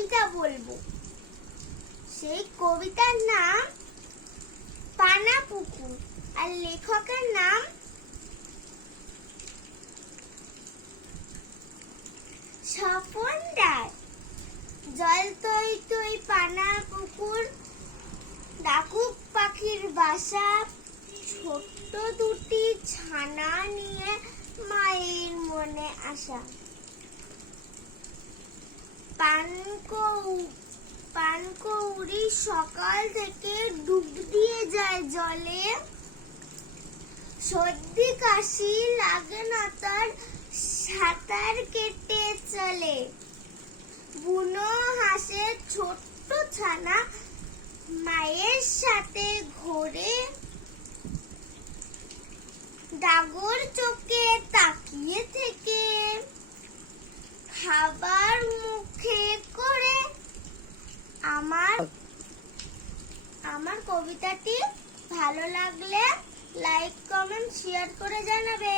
কবিতা বলব। সেই কবিতার নাম পানা পুকুর। আর লেখকের নাম স্বপন রায়। জল তৈ তৈ পানা পুকুর, ডাকুক পাখির বাসা, ছোট্ট দুটি ছানা নিয়ে মায়ের মনে আসা পানকৌ পানকৌড়ি সকাল থেকে ডুব দিয়ে যায় জলে। সর্দি, কাশি লাগে না তার, সাঁতার কেটে চলে। বুনো হাঁসের ছোট্ট ছানা মায়ের সাথে ঘোরে। ডাগর চোখে তাকিয়ে থেকে। খাবার করে আমার আমার কবিতাটি ভালো লাগলে লাইক কমেন্ট শেয়ার করে জানাবে।